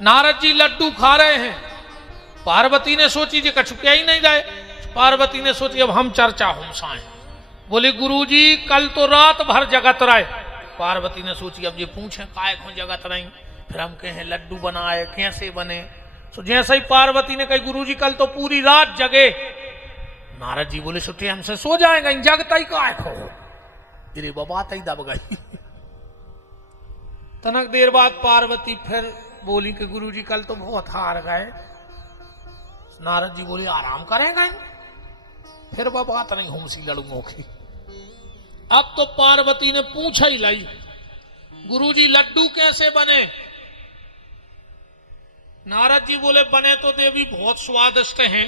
नारद जी लड्डू खा रहे हैं। पार्वती ने सोची जी कछु क्या ही नहीं जाए। पार्वती ने सोची अब हम चर्चा हम साए। बोले गुरुजी कल तो रात भर जगत रहे। पार्वती ने सोची अब ये पूछे काय को जगत रही, फिर हम कहें लड्डू बनाए कैसे बने। तो जैसे ही पार्वती ने कही गुरुजी कल तो पूरी रात जगे। नारद जी बोले सुटे हमसे सो जाएगा, जगता ही काय को। तेरे बाबा तई दब गई। तनक देर बाद पार्वती फिर बोली कि गुरुजी कल तो बहुत हार गए। नारद जी बोले आराम करेंगे, फिर वह बात नहीं हमसी लड़ूंगों की। अब तो पार्वती ने पूछा ही लाई गुरुजी लड्डू कैसे बने। नारद जी बोले बने तो देवी बहुत स्वादिष्ट हैं,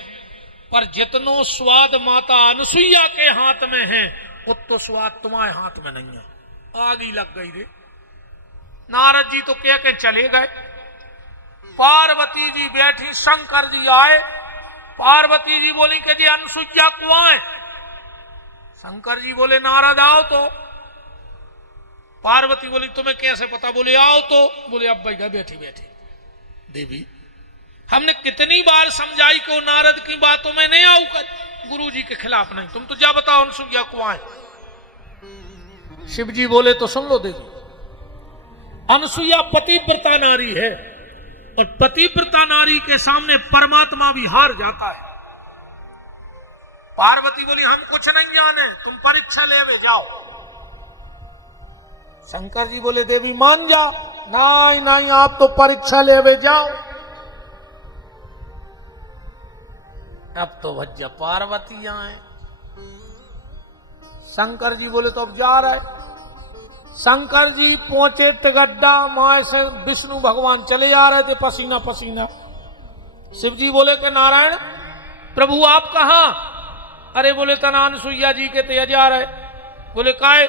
पर जितनो स्वाद माता अनसुईया के हाथ में है उतो स्वाद तुम्हारे हाथ में नहीं है। आग ही लग गई रे। नारद जी तो कह के चले गए। पार्वती जी बैठी, शंकर जी आए। पार्वती जी बोली कि जी अनसुईया को आए। शंकर जी बोले नारद आओ तो। पार्वती बोली तुम्हें कैसे पता। बोले आओ तो। बोले अब भाई बैठी बैठी। देवी हमने कितनी बार समझाई को नारद की बातों में नहीं आऊ कर, गुरु जी के खिलाफ नहीं। तुम तो जा बताओ अनसुईया को आए। शिव जी बोले तो सुन लो देवी, अनसुईया पतिव्रता नारी है और पतिव्रता नारी के सामने परमात्मा भी हार जाता है। पार्वती बोली हम कुछ नहीं जाने, तुम परीक्षा ले जाओ। शंकर जी बोले देवी मान जा। नहीं नहीं आप तो परीक्षा ले जाओ। अब तो भज्जा पार्वती आए। शंकर जी बोले तो अब जा रहे। शंकर जी पहुंचे तिगड्डा, माए से विष्णु भगवान चले जा रहे थे पसीना पसीना। शिव जी बोले कि नारायण प्रभु आप कहां। अरे बोले तना अनसुईया जी के ते जा रहे। बोले काय।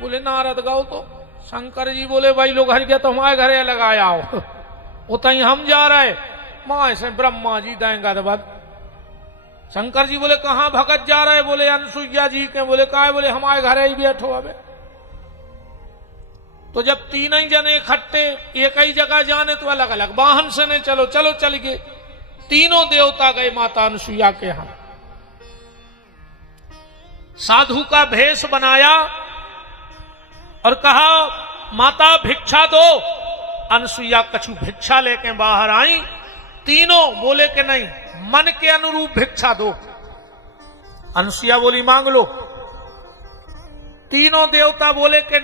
बोले नारद गाओ तो। शंकर जी बोले भाई लोग हर गया तो हमारे घरे लगाया हो, उतई हम जा रहे। माए से ब्रह्मा जी देंगे दबद। शंकर जी बोले कहां भगत जा रहे। बोले अनसुईया जी के। बोले काय। बोले हमारे घरे ही बैठो। अबे तो जब तीन ही जने इकट्ठे एक ही जगह जाने तो अलग अलग वाहन से नहीं चलो चलो चल गए। तीनों देवता गए माता अनसुईया के यहां। साधु का भेष बनाया और कहा माता भिक्षा दो। अनसुईया कछु भिक्षा लेके बाहर आई। तीनों बोले कि नहीं मन के अनुरूप भिक्षा दो। अनसुईया बोली मांग लो। तीनों देवता बोले कि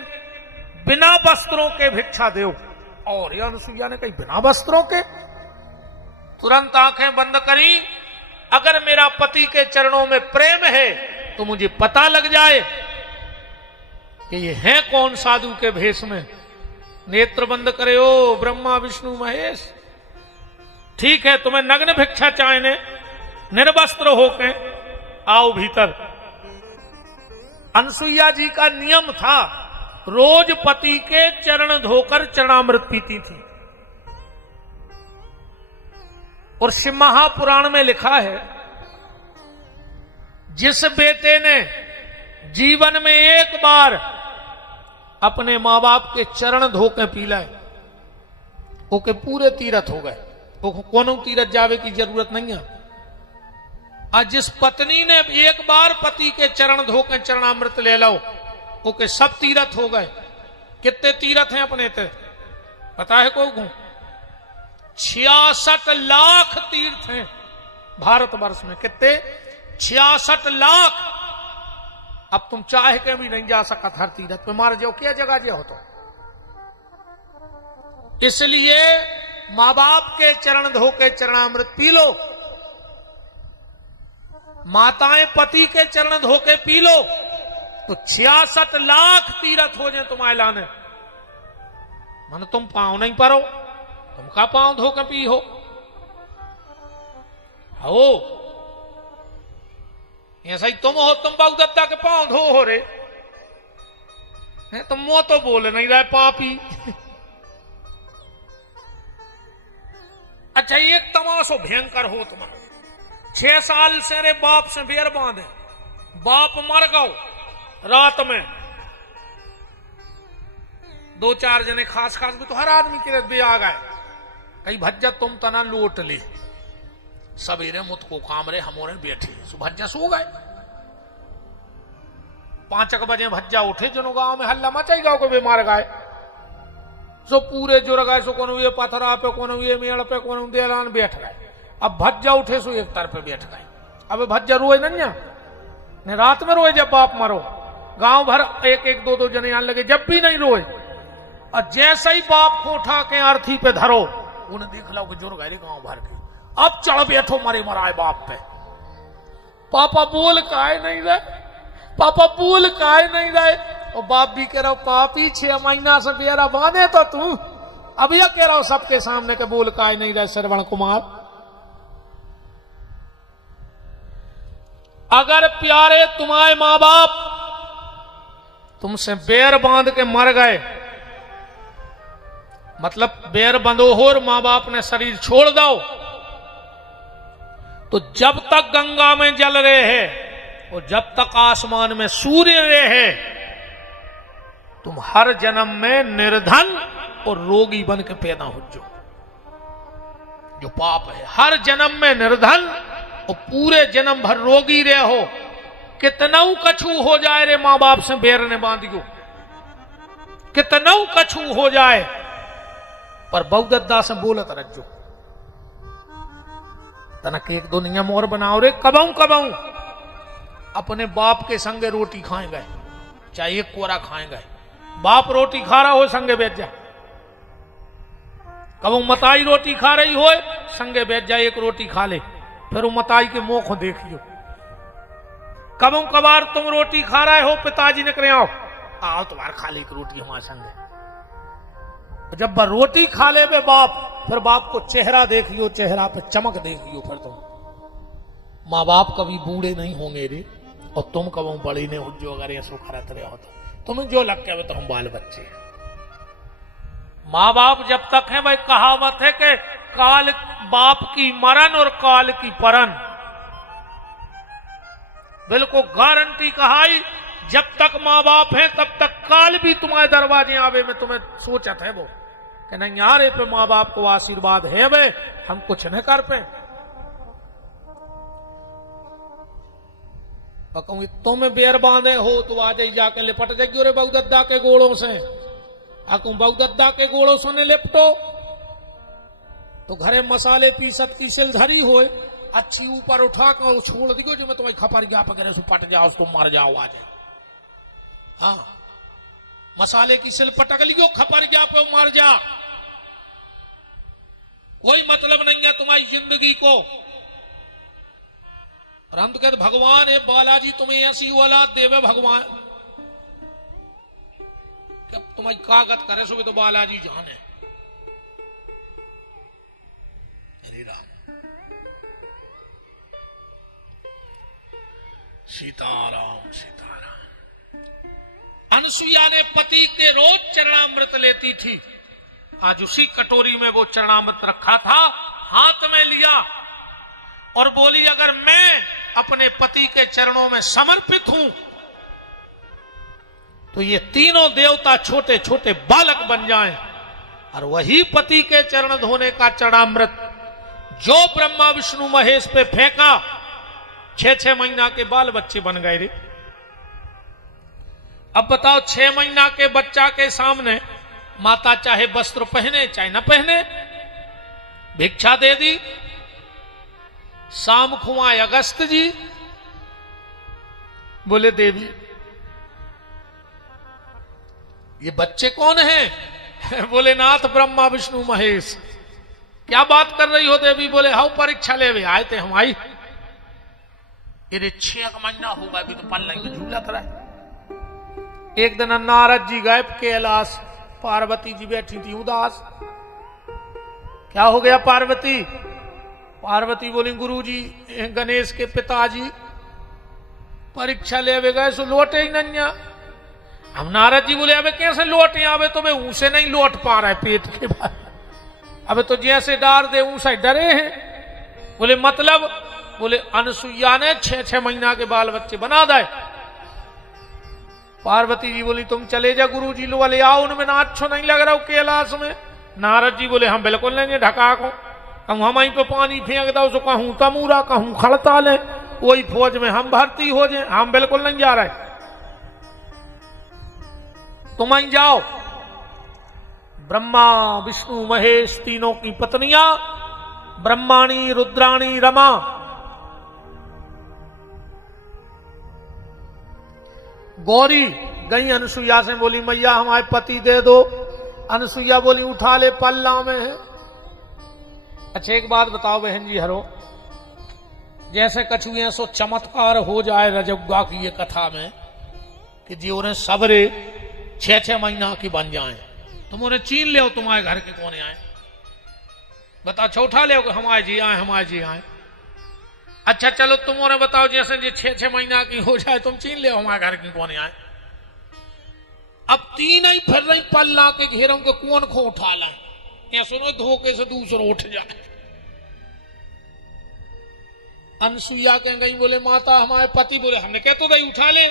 बिना वस्त्रों के भिक्षा दो। और ये अनसुईया ने कही बिना वस्त्रों के। तुरंत आंखें बंद करी। अगर मेरा पति के चरणों में प्रेम है तो मुझे पता लग जाए कि ये है कौन साधु के भेष में। नेत्र बंद करे। ओ ब्रह्मा विष्णु महेश, ठीक है तुम्हें नग्न भिक्षा चाहने, निर्वस्त्र होके आओ भीतर। अनसुईया जी का नियम था रोज पति के चरण धोकर चरणामृत पीती थी। और शिव महापुराण में लिखा है जिस बेटे ने जीवन में एक बार अपने मां बाप के चरण धोके पी लाए ओके पूरे तीरथ हो गए। तो कोनो तीरथ जावे की जरूरत नहीं है। आज जिस पत्नी ने एक बार पति के चरण धोके चरणामृत ले लो ओके सब तीरथ हो गए। कितने तीरथ हैं अपने ते पता है को? 66 लाख तीर्थ हैं भारतवर्ष में। कितने? 66 लाख। अब तुम चाह के भी नहीं जा सकता हर तीरथ पे। मार जाओ क्या जगह जो हो तो। इसलिए मां बाप के चरण धोके चरणामृत पी लो। माताएं पति के चरण धोके पी लो तो 66 लाख तीरथ हो जाए तुम्हारे लाने। मन तुम पांव नहीं परो, तुम का पांव धोके पी हो। ऐसा ही तुम हो, तुम बाबू दत्ता के पांव धो हो रे। तुम मुंह तो बोल नहीं रहे पापी। अच्छा एक तमाशो भयंकर हो तुम। 6 साल से रे बाप से बेर बांधे। बाप मर गओ रात में। 2-4 जने खास खास भी तो हर आदमी के भी आ गए। कई भज्जा तुम तना लोट ले, सवेरे मुत को काम रे हमोरे बैठे, सो भज्जा सो गए। 5 बजे भज्जा उठे, जनो गांव में हल्ला मचाई, गांव को बीमार गाय सो पूरे जुड़ गए, सो कोनो ये पथरा पे, कोनो ये मेड़ पे, कोनो देलान बैठ गए। अब भज्जा उठे सो एक तरफ पे बैठ गए। अब भज्जा रोए नन्या ने रात में रोए जब बाप मरो, गांव भर एक एक दो दो जने आने लगे, जब भी नहीं रोए। और जैसे ही बाप को उठा के अर्थी पे धरो, उन्हें देख लो कि जुड़ गए गांव भर के। अब चढ़ बैठो मरे मराए बाप पे। पापा बोल काहे नहीं रहे, पापा बोल काहे नहीं रहे। और बाप भी कह रहा पापी 6 महीना से बेरा बांधे तो तू अब यह कह रहा हूं सबके सामने के बोल काहे नहीं रहे। श्रवण कुमार, अगर प्यारे तुम्हारे मां बाप तुमसे बैर बांध के मर गए, मतलब बैर बंधो हो और मां बाप ने शरीर छोड़ दो, तो जब तक गंगा में जल रहे हैं और जब तक आसमान में सूर्य रहे, तुम हर जन्म में निर्धन और रोगी बन के पैदा हो जो पाप है। हर जन्म में निर्धन और पूरे जन्म भर रोगी रहे हो। कितना कछु हो जाए रे मां बाप से बैर ने बांधियो, कितना कछु हो जाए, पर बहुदत्ता से बोलत रखो तनक एक दो नियम और बनाओ रे। कबाऊ कबाऊ अपने बाप के संगे रोटी खाएंगे, चाहे एक कोरा खाएंगे। बाप रोटी खा रहा हो संगे बैठ जा, कबू मताई रोटी खा रही हो संगे बैठ जा, एक रोटी खा ले, फिर वो मताई के मुंह को देखियो। कबू कबार तुम रोटी खा रहे हो, पिताजी ने करे आओ तुम्हारे खा ले एक रोटी हमारे संगे। जब वह रोटी खा ले बे बाप, फिर बाप को चेहरा देखियो, चेहरा पे चमक देखियो। फिर तुम माँ बाप कभी बूढ़े नहीं होंगे रे, और तुम कबू बड़ी नहीं हो जो अगर ऐसा खरत रहे हो तो तुम्हें जो लग के तो हम बाल बच्चे। माँ बाप जब तक है, भाई कहावत है कि काल बाप की मरण और काल की परन, बिल्कुल गारंटी कहाई। जब तक माँ बाप है तब तक काल भी तुम्हारे दरवाजे आवे में तुम्हें सोचत है वो कि नहीं यार पे माँ बाप को आशीर्वाद है वे, हम कुछ नहीं कर पे। और कहूंगी तुम बेर बांधे हो तो आ जाई जाके लिपट जाएगी रे बहुदत्ता के गोड़ों से। कहूं बहुदत्ता के गोड़ों से ने लिपटो तो घरे मसाले पीसत की सिल धरी हो, अच्छी ऊपर उठा कर छोड़ दियो, जो मैं तुम्हें खपर गया पकड़े सो पट जाओ, उसको मर जाओ आ जाए। हाँ, मसाले की सिल पटक लियो, खपर गया पे मर जा, कोई मतलब नहीं है तुम्हारी जिंदगी को। और हम तो कहते भगवान है बालाजी तुम्हें ऐसी औलाद देवे भगवान, जब तुम्हारी कागत करे सो तो बालाजी जाने। हरे राम, सीताराम सीताराम। अनसुईया ने पति के रोज चरणामृत लेती थी, आज उसी कटोरी में वो चरणामृत रखा था, हाथ में लिया और बोली अगर मैं अपने पति के चरणों में समर्पित हूं तो ये तीनों देवता छोटे छोटे बालक बन जाएं। और वही पति के चरण धोने का चरणामृत जो ब्रह्मा विष्णु महेश पे फेंका, 6 महीना के बाल बच्चे बन गए रे। अब बताओ 6 महीना के बच्चा के सामने माता चाहे वस्त्र पहने चाहे न पहने, भिक्षा दे दी। शाम खुआए अगस्त जी, बोले देवी ये बच्चे कौन हैं? बोले नाथ ब्रह्मा विष्णु महेश। क्या बात कर रही हो देवी? बोले हाउ परीक्षा लेवे आए थे हम आई। ये 6 महीना होगा अभी तो पल नहीं झूला था। एक दिन नारद जी गए कैलाश, पार्वती जी बैठी थी उदास। क्या हो गया पार्वती? पार्वती बोली गुरु जी गणेश के पिताजी परीक्षा ले गए सो लौटे ही नहीं। हम नारद जी बोले अबे कैसे लौटे? अबे तो वे ऊसे नहीं लौट पा रहा है पेट के बाद, अबे तो जैसे डार दे ऊसे डरे हैं। बोले मतलब? बोले अनसुईया ने 6 महीना के बाल बच्चे बना दे। पार्वती जी बोली तुम चले जा गुरु जी लो ले आओ, उनमें ना अच्छो नहीं लग रहा हो कैलाश में, नारद जी बोले हम बिल्कुल लेंगे ढका को। कहूँ हम ही पे पानी फेंक दो, सो कहूँ तमूरा, कहूँ खड़ताल है, वही फौज में हम भर्ती हो जाए, हम बिल्कुल नहीं जा रहे, तुम ही जाओ। ब्रह्मा विष्णु महेश तीनों की पत्नियां, ब्रह्माणी रुद्राणी रमा, गौरी गई अनुसुईया से, बोली मैया हमारे पति दे दो। अनुसुईया बोली उठा ले, पल्ला में है। अच्छा एक बात बताओ बहन जी हरो, जैसे कछुए सो चमत्कार हो जाए रजौगा की ये कथा में कि जी उन्हें सबरे 6-6 महीना की बन जाए, तुम उन्हें चीन ले, तुम्हारे घर के कोने आए, बताओ छोटा ले हमारे जी आए, हमारे जी आए। अच्छा चलो तुम उन्हें बताओ जैसे जी 6-6 महीना की हो जाए, तुम चीन ले हमारे घर की कोने आए। अब तीन ही फिर रही पल्ला के घेरों के कौन को उठा लाए, या सुनो धोखे से दूसरा उठ जाए। अनसुईया कह गई बोले माता हमारे पति, बोले हमने कह तो दई उठा ले।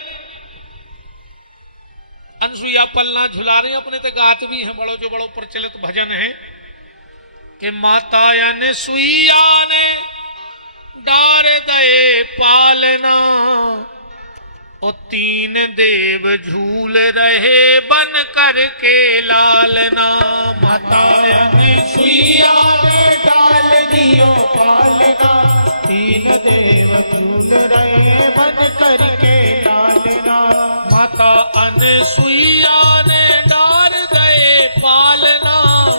अनसुईया पलना झुला रही अपने तो गात भी है, बड़ो जो बड़ो प्रचलित भजन है कि माता अनसुईया ने डार दए पालना, ओ तीन देव झूल रहे बन करके लालना। माता अनसुईया ने डाल दियो पालना, तीन देव झूल रहे बन करके लालना। माता अनसुईया ने डार दए पालना,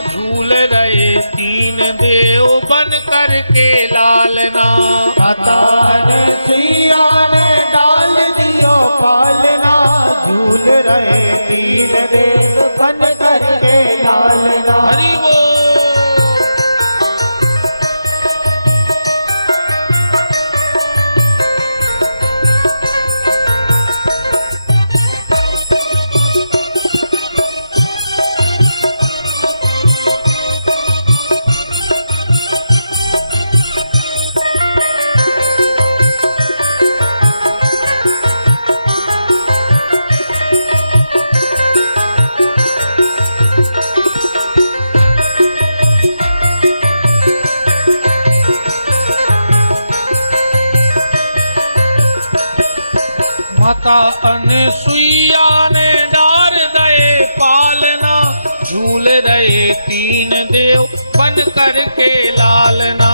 झूल रहे तीन देव बन करके लालना। माता अनसुईया ने डाल दियो पालना, झूल रहे तीन देव बन करके लालना। हरि बोल। माता अनसुईया ने डार दए पालना, झूल रहे तीन देव बन करके लालना।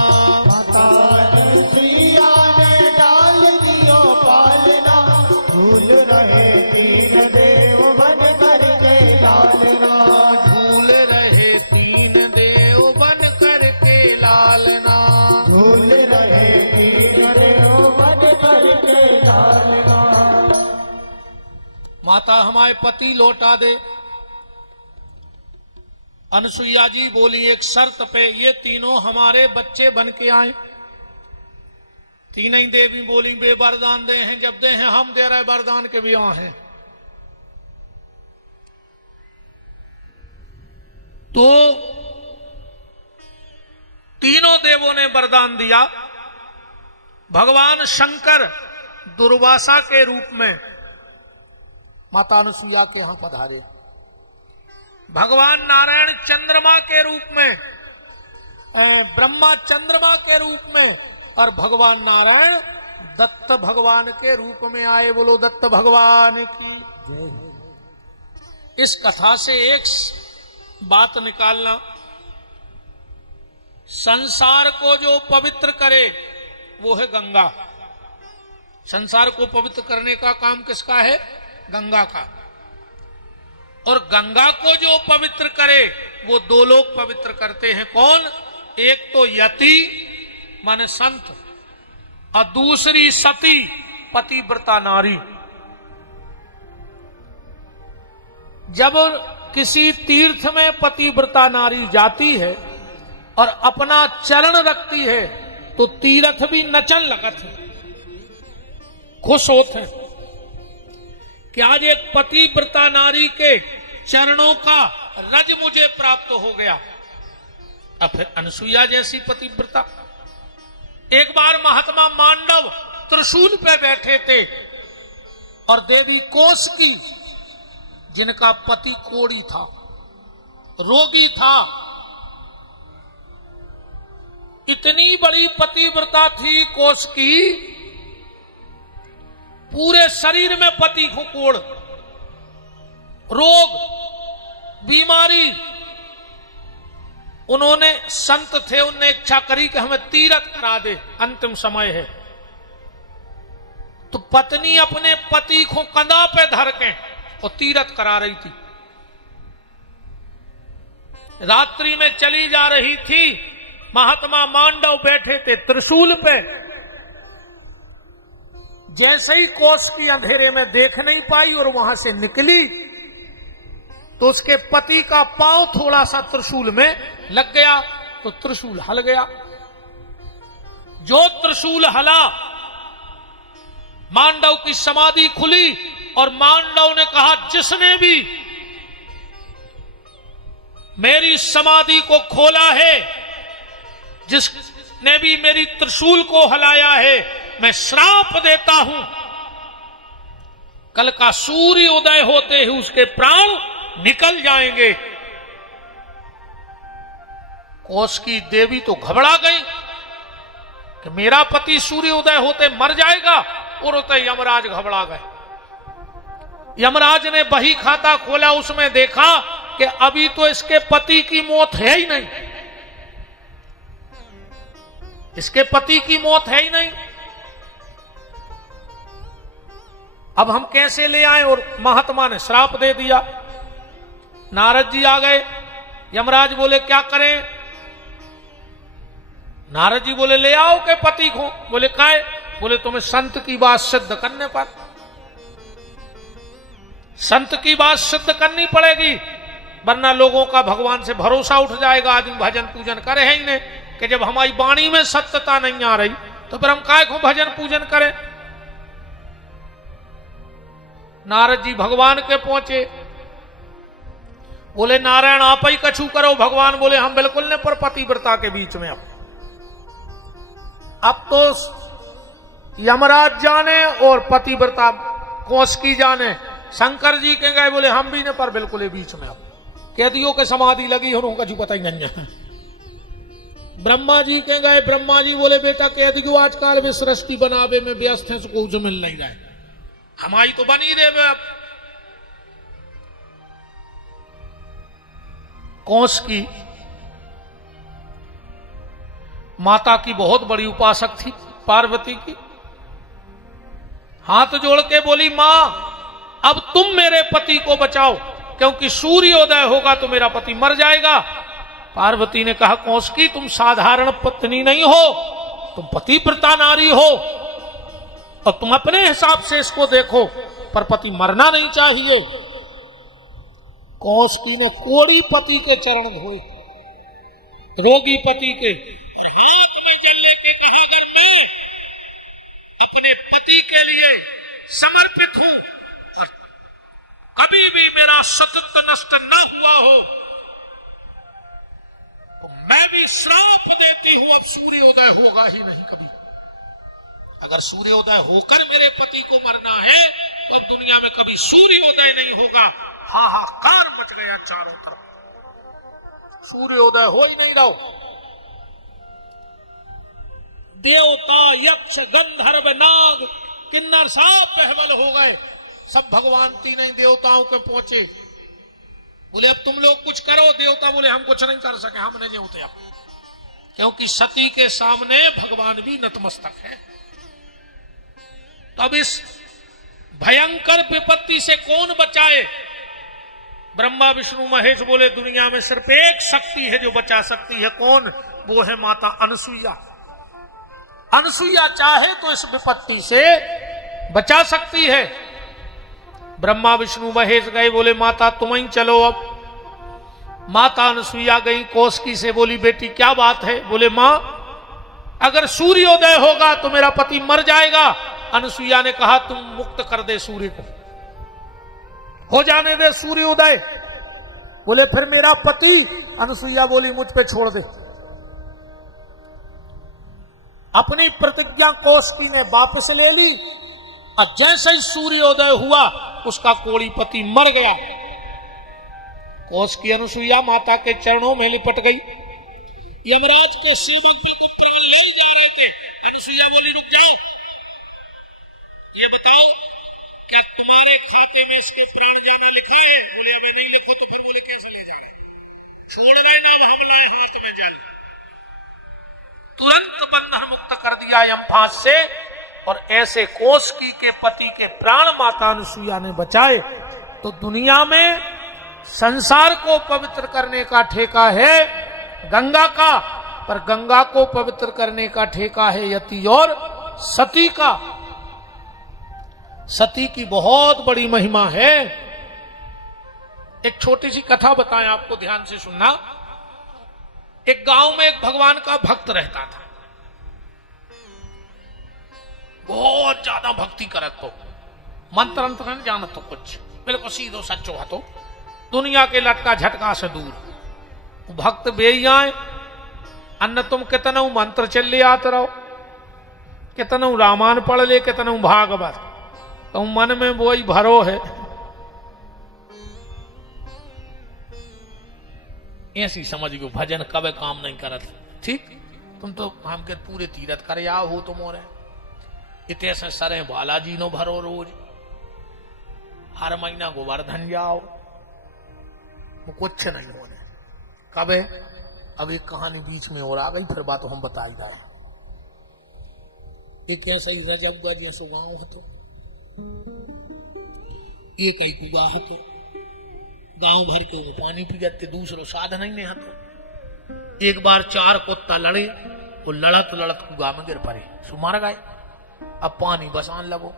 माता अनसुईया ने डाल दियो पालना, झूल रहे तीन देव बन करके लालना। झूल रहे तीन देव बन करके लालना, झूल रहे तीन देव बन करके लालना। माता हमारे पति लौटा दे। अनसुईया जी बोली एक शर्त पे, ये तीनों हमारे बच्चे बन के आए। तीन ही देवी बोली बे वरदान दे हैं, जब दे हैं हम दे रहे वरदान के भी हैं। तो तीनों देवों ने वरदान दिया। भगवान शंकर दुर्वासा के रूप में माता अनुसुईया के यहां पधारे, भगवान नारायण चंद्रमा के रूप में, ब्रह्मा चंद्रमा के रूप में, और भगवान नारायण दत्त भगवान के रूप में आए। बोलो दत्त भगवान की जय। इस कथा से एक बात निकालना, संसार को जो पवित्र करे वो है गंगा। संसार को पवित्र करने का काम किसका है? गंगा का। और गंगा को जो पवित्र करे वो दो लोग पवित्र करते हैं। कौन? एक तो यति माने संत, और दूसरी सती पतिव्रता नारी। जब किसी तीर्थ में पतिव्रता नारी जाती है और अपना चरण रखती है तो तीर्थ भी नचन लगत है, खुश होते हैं कि आज एक पतिव्रता नारी के चरणों का रज मुझे प्राप्त हो गया। अब फिर अनसुईया जैसी पतिव्रता। एक बार महात्मा मांडव त्रिशूल पे बैठे थे और देवी कौशिकी जिनका पति कोढ़ी था, रोगी था, इतनी बड़ी पतिव्रता थी कौशिकी, पूरे शरीर में पति को कोड़, रोग, बीमारी। उन्होंने संत थे, उनने इच्छा करी कि हमें तीरथ करा दे, अंतिम समय है। तो पत्नी अपने पति को कंधा पे धर के और तीरथ करा रही थी। रात्रि में चली जा रही थी, महात्मा मांडव बैठे थे त्रिशूल पे। जैसे ही कौशिकी अंधेरे में देख नहीं पाई और वहां से निकली, तो उसके पति का पांव थोड़ा सा त्रिशूल में लग गया, तो त्रिशूल हल गया। जो त्रिशूल हला, मांडव की समाधि खुली और मांडव ने कहा, जिसने भी मेरी समाधि को खोला है, जिसने भी मेरी त्रिशूल को हलाया है, मैं श्राप देता हूं, कल का सूर्य उदय होते ही उसके प्राण निकल जाएंगे। कौशिकी देवी तो घबरा गई कि मेरा पति सूर्य उदय होते मर जाएगा, और होते यमराज घबरा गए। यमराज ने बही खाता खोला, उसमें देखा कि अभी तो इसके पति की मौत है ही नहीं, इसके पति की मौत है ही नहीं। अब हम कैसे ले आए? और महात्मा ने श्राप दे दिया। नारद जी आ गए, यमराज बोले क्या करें? नारद जी बोले ले आओ के पति को। बोले काहे? बोले तुम्हें संत की बात सिद्ध करने पर, संत की बात सिद्ध करनी पड़ेगी, वरना लोगों का भगवान से भरोसा उठ जाएगा। आदमी भजन पूजन करे ही नहीं, कि जब हमारी वाणी में सत्यता नहीं आ रही तो फिर हम काहे को भजन पूजन करें। नारद जी भगवान के पहुंचे, बोले नारायण आप ही कछु करो। भगवान बोले हम बिल्कुल ने, पर पतिव्रता के बीच में अब तो यमराज जाने और पतिव्रता कौशिकी जाने। शंकर जी के गए, बोले हम भी ने, पर बिल्कुल ये बीच में अब कैदियों के समाधि लगी और उनका जो पता ही नहीं है। ब्रह्मा जी के गए, ब्रह्मा जी बोले बेटा कैदियों आजकल वे सृष्टि बनावे में व्यस्त है, उसको जो मिल नहीं रहे, हमारी तो बनी रहे। अब कौशिकी माता की बहुत बड़ी उपासक थी, पार्वती की। हाथ जोड़ के बोली मां अब तुम मेरे पति को बचाओ, क्योंकि सूर्योदय होगा तो मेरा पति मर जाएगा। पार्वती ने कहा कौशिकी तुम साधारण पत्नी नहीं हो, तुम पतिव्रता नारी हो, और तुम अपने हिसाब से इसको देखो, पर पति मरना नहीं चाहिए। कौशिकी ने कोड़ी पति के चरण धोए, रोगी पति के, हाथ में जल लेके कहा अगर मैं अपने पति के लिए समर्पित हूं और कभी भी मेरा सतत नष्ट न हुआ हो, तो मैं भी श्राप देती हूं अब सूर्योदय होगा ही नहीं कभी। अगर सूर्योदय होकर मेरे पति को मरना है तो अब दुनिया में कभी सूर्योदय नहीं होगा। हाहाकार मच गया चारों तरफ, सूर्योदय हो ही नहीं रहा। देवता यक्ष गंधर्व नाग किन्नर सब बहबल हो गए, सब भगवान तीन ही देवताओं के पहुंचे। बोले अब तुम लोग कुछ करो। देवता बोले हम कुछ नहीं कर सके, हमने जो होते, क्योंकि सती के सामने भगवान भी नतमस्तक है। तो अब इस भयंकर विपत्ति से कौन बचाए? ब्रह्मा विष्णु महेश बोले दुनिया में सिर्फ एक शक्ति है जो बचा सकती है। कौन? वो है माता अनसुईया। अनसुईया चाहे तो इस विपत्ति से बचा सकती है। ब्रह्मा विष्णु महेश गए, बोले माता तुम ही चलो। अब माता अनसुईया गई, कौशिकी से बोली बेटी क्या बात है? बोले मां अगर सूर्योदय होगा तो मेरा पति मर जाएगा। अनसुईया ने कहा तुम मुक्त कर दे सूर्य को, हो जाने दे सूर्योदय। बोले फिर मेरा पति? अनसुईया बोली मुझ पे छोड़ दे। अपनी प्रतिज्ञा कौशिकी ने वापस ले ली, और जैसे ही सूर्योदय हुआ उसका कोड़ी पति मर गया। कौशिकी अनसुईया माता के चरणों में लिपट गई। यमराज के सेवक भी गुप्त तुम्हारे खाते में इसमें प्राण जाना लिखा है? बोले हमें नहीं लिखो। तो फिर बोले कैसे ले जाए? छोड़ रहे ना, अब हम लाए हाथ में जल। तुरंत बंधन मुक्त कर दिया यमफांस से, और ऐसे कौशिकी के पति के प्राण माता अनुसुईया ने बचाए। तो दुनिया में संसार को पवित्र करने का ठेका है गंगा का, पर गंगा को पवित्र करने का ठेका है यति और सती का। सती की बहुत बड़ी महिमा है। एक छोटी सी कथा बताएं आपको, ध्यान से सुनना। एक गांव में एक भगवान का भक्त रहता था, बहुत ज्यादा भक्ति करत तो, मंत्र अंतर नहीं जानत तो कुछ, बिल्कुल सीधो सच्चो हतो, दुनिया के लटका झटका से दूर। भक्त बेई आए, अन्न तुम कितनऊ मंत्र चल ले आते रहो, कितनऊ रामायण पढ़ ले, कितनऊ भागवत, तो मन में वही भरो है। ऐसी समझ गयो भजन कब काम नहीं करत। ठीक, तुम तो हम के पूरे तीरथ कर आओ हो तुम और इतने से सरे बालाजी नो भरो, रोज हर महीना गोवर्धन जाओ, कुछ नहीं होने। कब है? अब एक कहानी बीच में और आ गई, फिर बात हम बताई जाए। एक ऐसा ही रजब हुआ जैसो गांव हतो, एक ही कुआ हतो, गांव भर के पानी पी जाते, दूसरो साधन ही नहीं हतो। एक बार 4 कुत्ता लड़े, वो लड़त लड़त कुआ में गिर पड़े, सो मार गए। अब पानी बसान लगो,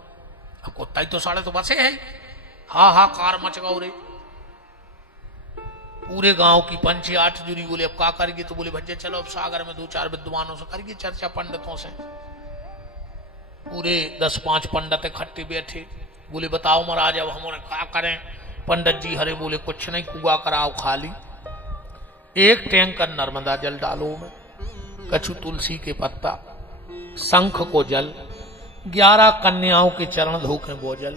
अब कुत्ता ही तो साढ़े तो बसे है, हाहाकार मच गौ रे। पूरे गांव की पंची 8 जुरी बोले अब क्या करेंगे? तो बोले भज्जे चलो अब सागर में 2-4 विद्वानों से करेंगे चर्चा, पंडितों से। पूरे 10-5 पंडित इकट्ठे बैठे, बोले बताओ महाराज अब हम क्या करें? पंडित जी हरे बोले कुछ नहीं, कुआ कराओ खाली, 1 टैंकर नर्मदा जल डालो में, कछु तुलसी के पत्ता, शंख को जल, 11 कन्याओं के चरण धोके वो जल,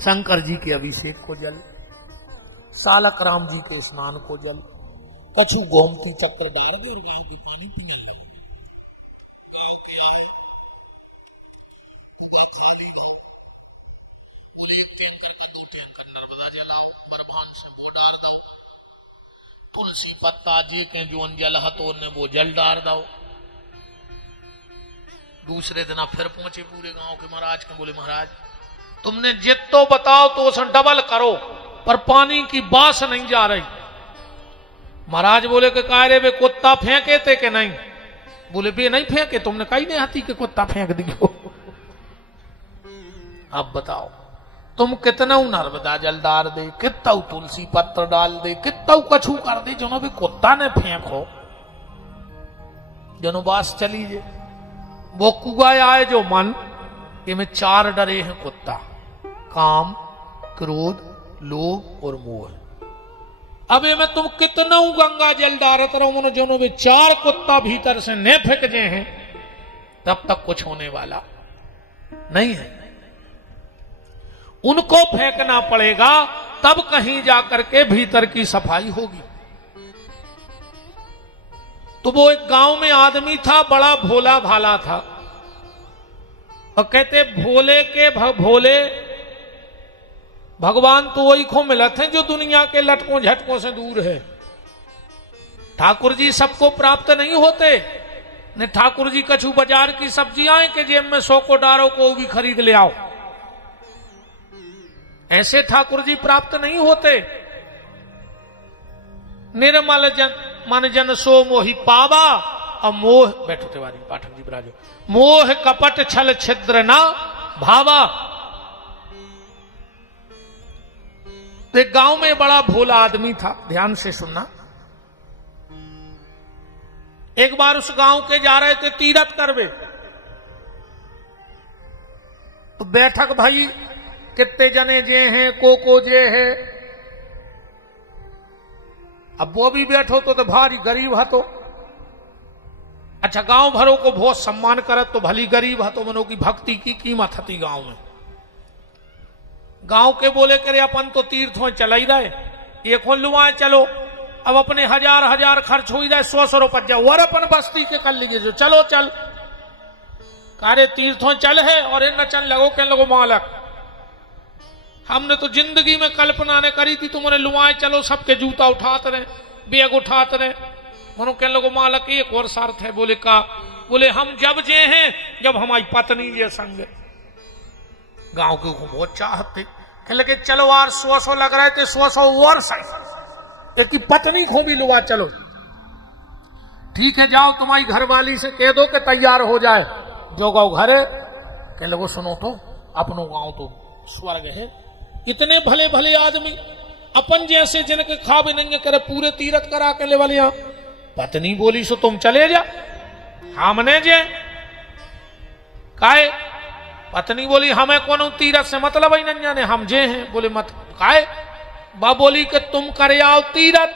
शंकर जी के अभिषेक को जल, सालक राम जी के स्नान को जल, कछु गोमती चक्र डाल दे और गाय को पानी पिला। तुलसी पत्ता जी के जो जल हतो ने वो जल डाल दो। दूसरे दिन फिर पहुंचे पूरे गांव के महाराज के, बोले महाराज तुमने जितो बताओ तो उसे डबल करो, पर पानी की बास नहीं जा रही। महाराज बोले कि कह रे वे कुत्ता फेंके थे कि नहीं? बोले बे नहीं फेंके, तुमने कही नहीं हाथी के कुत्ता फेंक दियो। अब बताओ तुम कितना नर्मदा जल डाल दे, कितना तुलसी पत्र डाल दे, कितना कछु कर दे, जो भी कुत्ता ने फेंको, जनो बास चली जे। वो कुआ आए जो मन, इनमें 4 डरे हैं कुत्ता, काम, क्रोध, लोभ और मोह। अब में तुम कितना गंगा जल डालत रहो, जो भी 4 कुत्ता भीतर से न फेंक जे हैं, तब तक कुछ होने वाला नहीं है। उनको फेंकना पड़ेगा, तब कहीं जाकर के भीतर की सफाई होगी। तो वो एक गांव में आदमी था, बड़ा भोला भाला था, और कहते भोले के भोले भगवान तो वही को मिलत हैं जो दुनिया के लटकों झटकों से दूर है। ठाकुर जी सबको प्राप्त नहीं होते ने। ठाकुर जी कछु बाजार की सब्जियां के जेब में 100 को डारो को भी खरीद ले आओ, ऐसे ठाकुर जी प्राप्त नहीं होते। निर्मल जन मन जन सो मोहि पावा, और मोह, बैठो तिवारी पाठक जी बराजो, मोह कपट छल छिद्र ना भावा। तो एक गांव में बड़ा भोला आदमी था, ध्यान से सुनना। एक बार उस गांव के जा रहे थे तीरथ करवे, तो बैठक भाई कितने जने जे हैं, को जे है। अब वो भी बैठो तो भारी गरीब हतो। अच्छा, गांव भरों को बहुत सम्मान करत तो भली गरीब हतो, मनो की भक्ति की कीमत हती गांव में। गांव के बोले करे अपन तो तीर्थों चल ही रहे, ये खोल लुआए चलो, अब अपने 1000 खर्च हो ही जाए, 100 रुपये जाओ और अपन बस्ती के कर लीजिए जो, चलो चल कारे तीर्थों चल है और इन न चल लगो के लगो मालक। हमने तो जिंदगी में कल्पना ने करी थी तुम्हारे लुआए चलो सबके जूता उठाते रहे, बैग उठाते रहे। मनो कहने लोगो मालक एक और शर्त है। बोले का? बोले हम जब जे हैं जब हमारी पत्नी जे संग। गांव के को बहुत चाहते, कहने लगे चलो यार 100 लग रहे थे, 100 और सही एक की पत्नी को भी लुआ चलो। ठीक है जाओ तुम्हारी घरवाली से कह दो कि तैयार हो जाए। जो गाँव घरे कहने लगो सुनो तो अपनो गांव तो स्वर्ग है, इतने भले भले आदमी अपन जैसे जिनके खाब नहीं करे पूरे तीरथ करा के ले वाले यहां। पत्नी बोली सो तुम चले जा, हमने जे काए? पत्नी बोली हमें कौन तीरथ से मतलब ही नहीं जाने, हम जे हैं। बोले मत काए? बा बोली कि तुम करे आओ तीरथ,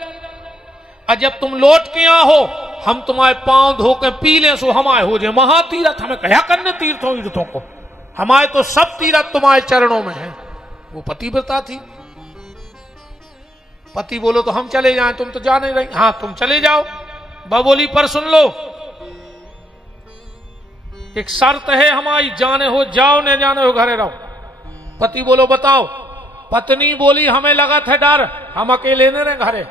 और जब तुम लौट के आओ हम तुम्हारे पांव धो के पी ले सो हमारे हो जाए महातीरथ। हमें क्या करने तीर्थों को, हमारे तो सब तीरथ तुम्हारे चरणों में है। वो पतिव्रता थी। पति बोलो तो हम चले जाएं, तुम तो जा नहीं रही। हाँ तुम चले जाओ। बोली पर सुन लो एक शर्त है हमारी, जाने हो जाओ न जाने हो घरे रहो। पति बोलो बताओ। पत्नी बोली हमें लगा था डर, हम अकेले न रहे घरे,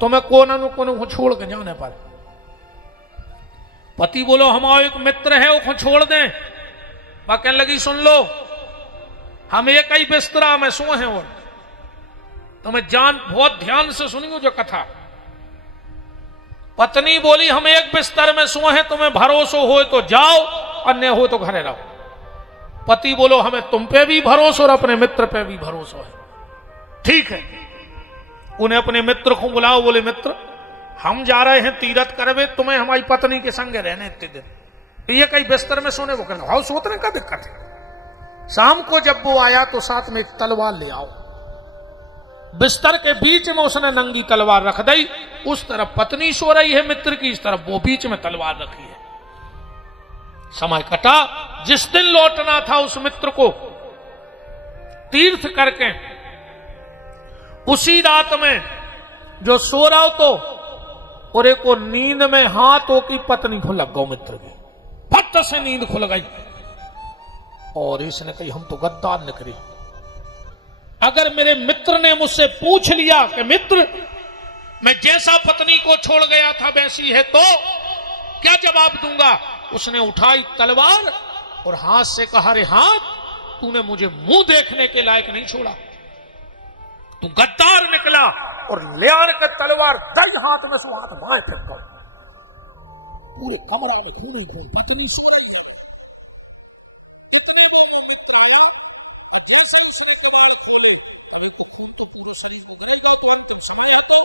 तुम्हें कोन को छोड़ के जाने पर। पति बोलो हमारा एक मित्र है वो छोड़ दें। कहने लगी सुन लो हम एक ही बिस्तरा में सोए हैं, और तुम्हें जान बहुत ध्यान से सुनियो जो कथा। पत्नी बोली हम एक बिस्तर में सोए हैं, तुम्हें भरोसा हो तो जाओ और न हो तो घरे रहो। पति बोलो हमें तुम पे भी भरोसा और अपने मित्र पे भी भरोसा है। ठीक है उन्हें अपने मित्र को बुलाओ। बोले मित्र हम जा रहे हैं तीरथ करवे, तुम्हें हमारी पत्नी के संग रहने इतने दिन, ये कई बिस्तर में सोने को कहना हाउ सोतने का दिक्कत है। शाम को जब वो आया तो साथ में एक तलवार ले आओ। बिस्तर के बीच में उसने नंगी तलवार रख दी। उस तरफ पत्नी सो रही है मित्र की, इस तरफ वो बीच में तलवार रखी है। समय कटा। जिस दिन लौटना था उस मित्र को तीर्थ करके, उसी रात में जो सो रहा हो तो और एक को नींद में हाथों की पत्नी को लग गो मित्र की, फट से नींद खुल गई। और इसने कही हम तो गद्दार निकली। अगर मेरे मित्र ने मुझसे पूछ लिया कि मित्र मैं जैसा पत्नी को छोड़ गया था वैसी है तो क्या जवाब दूंगा? उसने उठाई तलवार और हाथ से कहा रे हाथ तूने मुझे मुंह देखने के लायक नहीं छोड़ा, तू गद्दार निकला। और ले आने का तलवार दई हाथ में सो हाथ बाएं फेंक गए। पूरे कमरा में खून ही खून, पत्नी सो रही। इतने वो मित्र आया, जैसे उसने कबाड़ खोले तो शरीर में गिरेगा तो अब तुम समय आता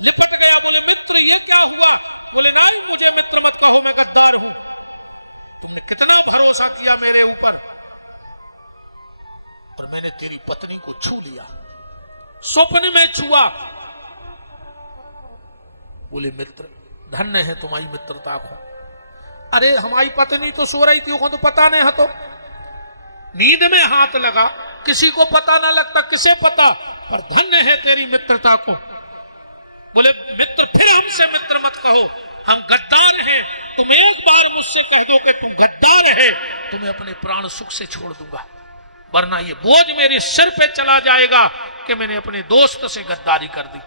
लपट गया। बोले मित्र ये क्या हुआ? बोले नहीं मुझे मित्र मत कहो, मैं गद्दार हूं। तुमने कितना भरोसा किया मेरे ऊपर और मैंने तेरी पत्नी को छू लिया, स्वप्न में छुआ। बोले मित्र धन्य है तुम्हारी मित्रता को। अरे हमारी पत्नी तो सो रही थी, वो तो पता नहीं है, तो नींद में हाथ लगा, किसी को पता ना लगता, किसे पता, पर धन्य है तेरी मित्रता को। बोले मित्र फिर हमसे मित्र मत कहो, हम गद्दार हैं। तुम एक बार मुझसे कह दो कि तुम गद्दार है, तुम्हें अपने प्राण सुख से छोड़ दूंगा, वरना ये बोझ मेरे सिर पे चला जाएगा कि मैंने अपने दोस्त से गद्दारी कर दी।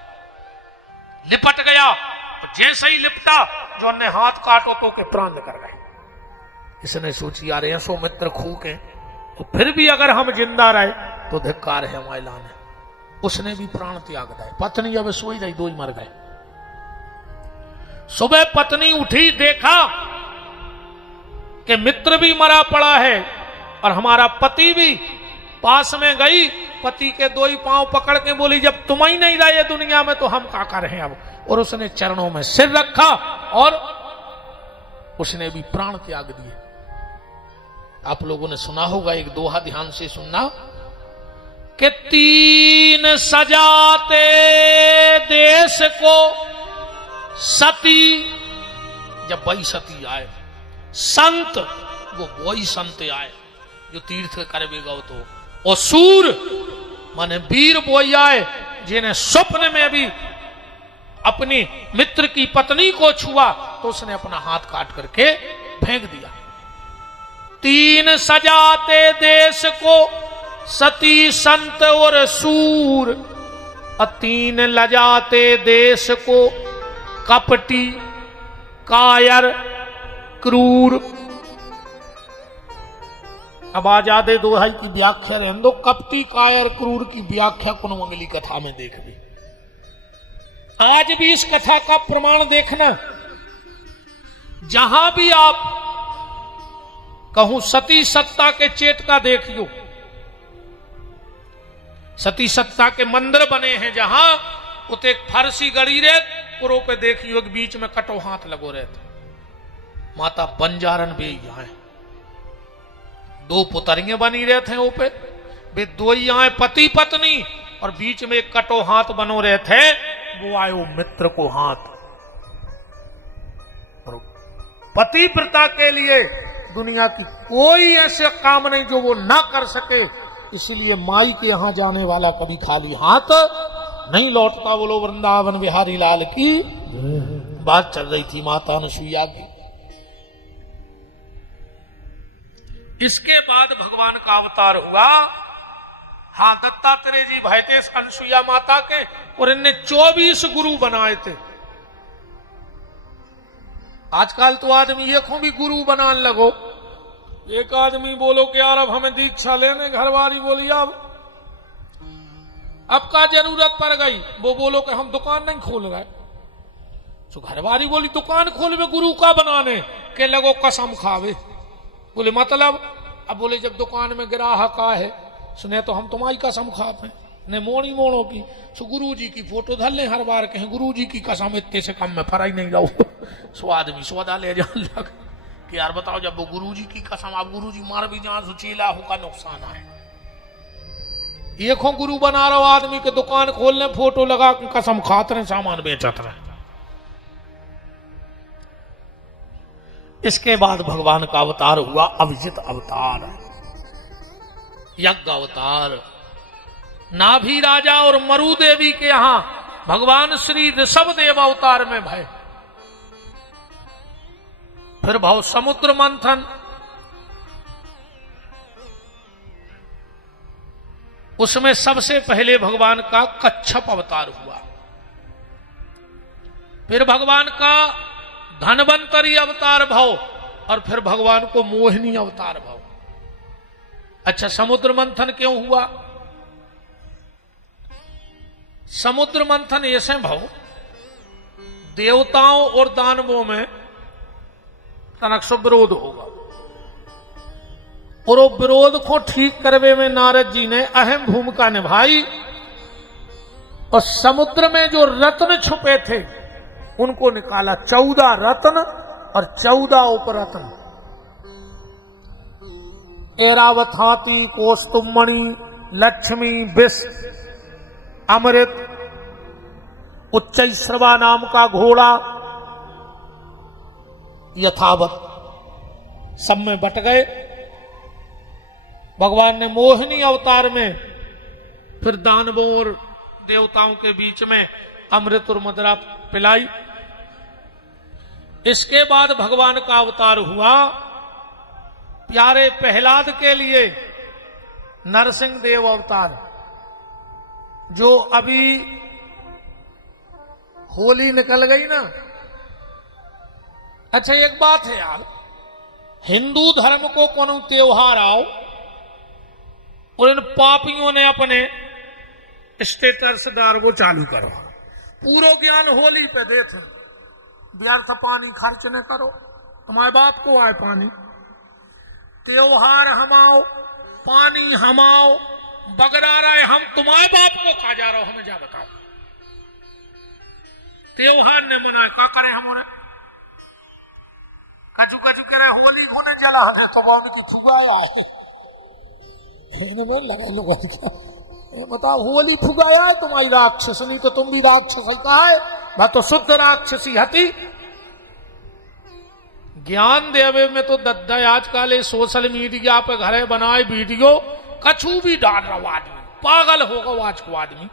लिपट गया, जैसे ही लिपटा जो ने हाथ काटो तो के प्राण निकल गए। इसने सोची यार ऐसो मित्र खूके तो फिर भी अगर हम जिंदा रहे तो धिक्कार है हमारे लाने। उसने भी प्राण त्याग दिए। पत्नी अब सोई रही, दो ही मर गए। सुबह पत्नी उठी, देखा कि मित्र भी मरा पड़ा है और हमारा पति भी। पास में गई, पति के दो ही पांव पकड़ के बोली जब तुम ही नहीं रहे दुनिया में तो हम क्या कर रहे हैं अब। और उसने चरणों में सिर रखा और उसने भी प्राण त्याग दिए। आप लोगों ने सुना होगा, एक दोहा ध्यान से सुनना कि तीन सजाते देश को सती, जब वही सती आए, संत वो वही संत आए जो तीर्थ करेगा तो, और सूर माने वीर बोई आए जिन्हें स्वप्न में भी अपनी मित्र की पत्नी को छुआ तो उसने अपना हाथ काट करके फेंक दिया। तीन सजाते देश को सती संत और सूर, अतीन लजाते देश को, कपटी कायर क्रूर। अब आजादे दोहाई की व्याख्या रहने दो, कपटी कायर क्रूर की व्याख्या कुनमंगली कथा में देख ली। आज भी इस कथा का प्रमाण देखना, जहां भी आप कहूं सती सत्ता के चेट का देखियो, सती सत्ता के मंदिर बने हैं जहां उते एक फारसी गड़ी रहे पुरों पे देखियो एक बीच में कटो हाथ लगो रहते, माता बंजारन भी यहाँ दो पुतरियां बनी रहे थे ऊपे, वे दो ही आए पति पत्नी, और बीच में एक कटो हाथ बनो रहे थे, वो आयो मित्र को हाथ। पतिव्रता के लिए दुनिया की कोई ऐसे काम नहीं जो वो ना कर सके, इसलिए माई के यहां जाने वाला कभी खाली हाथ नहीं लौटता। बोलो वृंदावन बिहारी लाल की बात चल रही थी माता अनुसुईया की। इसके बाद भगवान का अवतार हुआ। हाँ, दत्तात्रेय जी भाई थे अनुसुईया माता के, और इनने 24 गुरु बनाए थे। आजकल तो आदमी ये भी गुरु बनाने लगो। एक आदमी बोलो कि यार अब हमें दीक्षा लेने, घरवाली बोली अब का जरूरत पड़ गई, वो बोलो कि हम दुकान नहीं खोल रहे, तो घरवाली बोली दुकान खोलवे गुरु का बनाने के लगो कसम खावे। बोले मतलब? अब बोले जब दुकान में ग्राहक आए सुने तो हम तुम्हारी कसम खाते ने मोड़ी मोड़ो की, सो गुरु जी की फोटो धर ले हर बार कहें गुरु जी की कसम इतने से कम में फराई नहीं जाओ। सो आदमी सौदा ले जान लग कि यार बताओ जब वो गुरु जी की कसम, आप गुरु जी मार भी जान सुचीला हो का नुकसान है। एक हो गुरु बना रहा आदमी के दुकान खोलने फोटो लगा कसम खाते रहे, सामान बेचते रहे। इसके बाद भगवान का अवतार हुआ अभिजित अवतार, यज्ञ अवतार। नाभि राजा और मरु देवी के यहां भगवान श्री ऋषभ देव अवतार में भय। फिर भाव समुद्र मंथन, उसमें सबसे पहले भगवान का कच्छप अवतार हुआ। फिर भगवान का धनवंतरी अवतार भाव, और फिर भगवान को मोहिनी अवतार भाव। अच्छा, समुद्र मंथन क्यों हुआ? समुद्र मंथन ऐसे भाव देवताओं और दानवों में तनक सो विरोध होगा, और वो विरोध को ठीक करने में नारद जी ने अहम भूमिका निभाई। और समुद्र में जो रत्न छुपे थे उनको निकाला, 14 रत्न और 14 उपरत्न। एरावथाती, कौस्तुभमणि, लक्ष्मी, विष, अमृत, उच्चैश्रवा नाम का घोड़ा, यथावत सब में बट गए। भगवान ने मोहिनी अवतार में फिर दानवों और देवताओं के बीच में अमृत और मदिरा पिलाई। इसके बाद भगवान का अवतार हुआ प्यारे प्रहलाद के लिए नरसिंह देव अवतार, जो अभी होली निकल गई ना। अच्छा, एक बात है यार, हिंदू धर्म को कोनो त्योहार आओ और इन पापियों ने अपने स्टेटस दार वो चालू करो, पूरो ज्ञान होली पे देते, व्यर्थ पानी खर्च न करो, तुम्हारे बाप को आए पानी, त्योहार हमाओ, पानी हमाओ, बगरा रहे हम तुम्हारे बाप को खा जा रहे हो, हमें जा बताओ। त्योहार ने मनाया, क्या करे हमारे कचू कचू करे होली होने जला है तो बहुत की फुगाया लगा बताओ, होली फुगाया है तुम्हारी राक्षस, नहीं तो तुम भी राक्षस का है, मैं तो शुद्ध राक्षसी हती। ज्ञान देवे में तो दद्दा आजकल सोशल मीडिया पे घरे बनाए वीडियो कछू भी डाल रहा आदमी, पागल होगा आज को आदमी।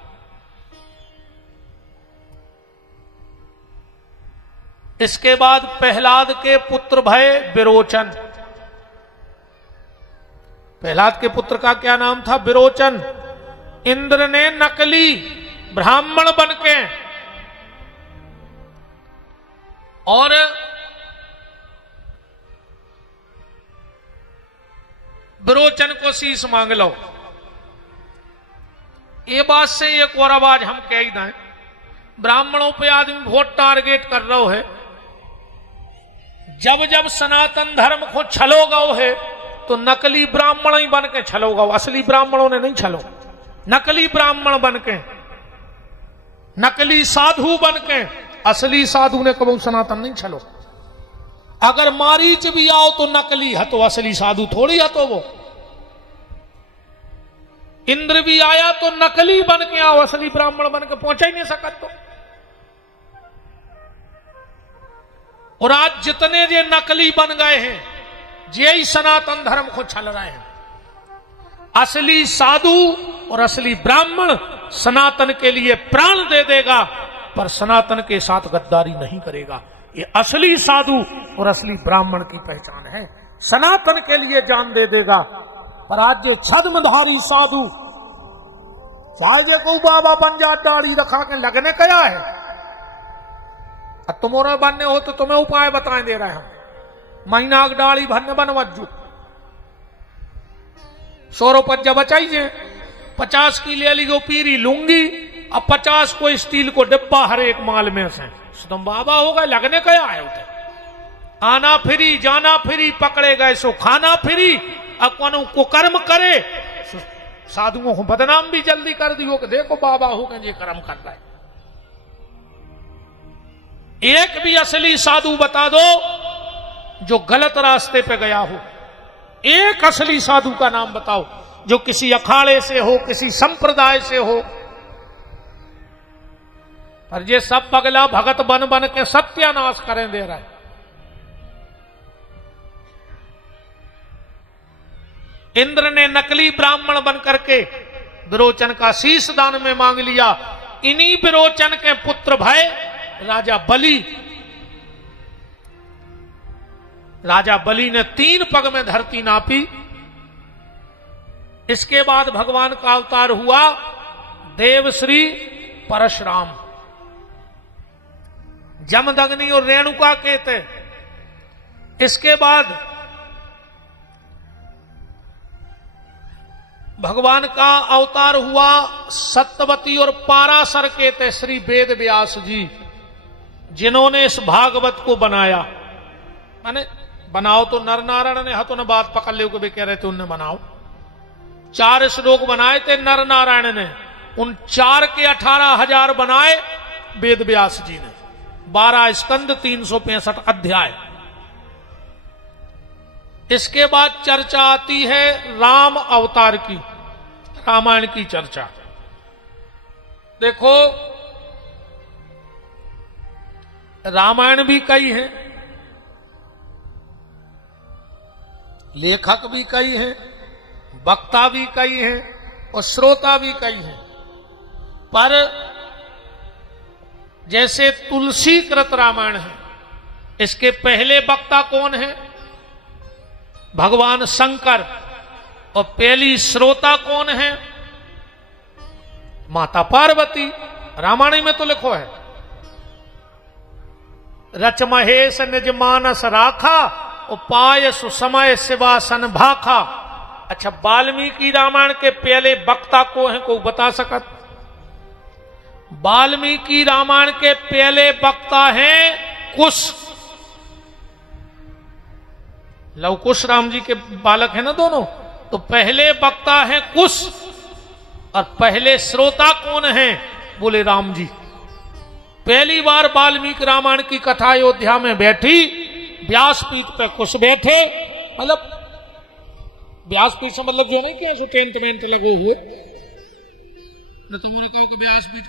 इसके बाद प्रहलाद के पुत्र भय विरोचन, प्रहलाद के पुत्र का क्या नाम था? विरोचन। इंद्र ने नकली ब्राह्मण बनके और विरोचन को शीश मांग लो। ये बात से एक और आवाज हम कह ही दें, ब्राह्मणों पे आदमी वोट टारगेट कर रहा है। जब जब सनातन धर्म को छलोगा है तो नकली ब्राह्मण ही बन के छलोगा, असली ब्राह्मणों ने नहीं छलो। नकली ब्राह्मण बन के, नकली साधु बन के, असली साधु ने कभी सनातन नहीं छलो। अगर मारीच भी आओ तो नकली है, तो असली साधु थोड़ी है। तो वो इंद्र भी आया तो नकली बन के आओ, असली ब्राह्मण बन के पहुंचा ही नहीं सकता। तो और आज जितने जे नकली बन गए हैं, जे ही सनातन धर्म को छल रहे हैं। असली साधु और असली ब्राह्मण सनातन के लिए प्राण दे देगा, पर सनातन के साथ गद्दारी नहीं करेगा। ये असली साधु और असली ब्राह्मण की पहचान है। सनातन के लिए जान दे देगा। पर आज ये छद्मधारी साधु चाहे जे को बाबा बन जा, दाढ़ी रखा के लगने क्या है। अब तुम्हारा बनने हो तो तुम्हें उपाय बताएं दे रहे हैं हम। महीना की दाढ़ी भरने बनवजू 100 रुपया बचाइए, 50 की ले ली पीरी लूंगी, अब 50 को स्टील को डिब्बा हर एक माल में से। तुम बाबा हो गए, लगने क्या है उठे। आना फिरी जाना फिरी, पकड़े गए सो खाना फिरी। अब कौन को कर्म करे, साधुओं को बदनाम भी जल्दी कर दियो कि देखो बाबा हो गए ये कर्म कर रहा है। एक भी असली साधु बता दो जो गलत रास्ते पे गया हो। एक असली साधु का नाम बताओ जो किसी अखाड़े से हो, किसी संप्रदाय से हो। पर ये सब पगला भगत बन बन के सत्यानाश करें दे रहा है। इंद्र ने नकली ब्राह्मण बन करके विरोचन का शीश दान में मांग लिया। इन्हीं विरोचन के पुत्र भय राजा बलि। राजा बलि ने 3 पग में धरती नापी। इसके बाद भगवान का अवतार हुआ देवश्री परशुराम। जमदग्नि और रेणुका के थे। इसके बाद भगवान का अवतार हुआ सत्यवती और पाराशर के थे श्री वेद व्यास जी, जिन्होंने इस भागवत को बनाया। माने बनाओ तो नर नारायण ने, हाथों ने बात पकड़ ले भी कह रहे थे उनने बनाओ। 4 श्लोक बनाए थे नर नारायण ने, उन 4 के 18,000 बनाए वेद व्यास जी ने। 12 स्कंद 365 अध्याय। इसके बाद चर्चा आती है राम अवतार की, रामायण की चर्चा। देखो रामायण भी कई हैं, लेखक भी कई हैं, वक्ता भी कई हैं और श्रोता भी कई हैं। पर जैसे तुलसी कृत रामायण है, इसके पहले वक्ता कौन है? भगवान शंकर। और पहली श्रोता कौन है? माता पार्वती। रामायण में तो लिखो है रच महेश निज मानस राखा, उपाय सुसमय शिवासन भाखा। अच्छा, वाल्मीकि रामायण के पहले वक्ता को है, कोई बता सकत? वाल्मीकि रामायण के पहले वक्ता हैं कुश। लव कुश राम जी के बालक है ना दोनों, तो पहले वक्ता है कुश और पहले श्रोता कौन है? बोले राम जी। पहली बार वाल्मीकि रामायण की कथा अयोध्या में बैठी, व्यासपीठ पे कुश बैठे। मतलब व्यासपीठ से मतलब जो नहीं कि टेंट वेंट लगे हुए, तो तुमने कहा कि व्यासपीठ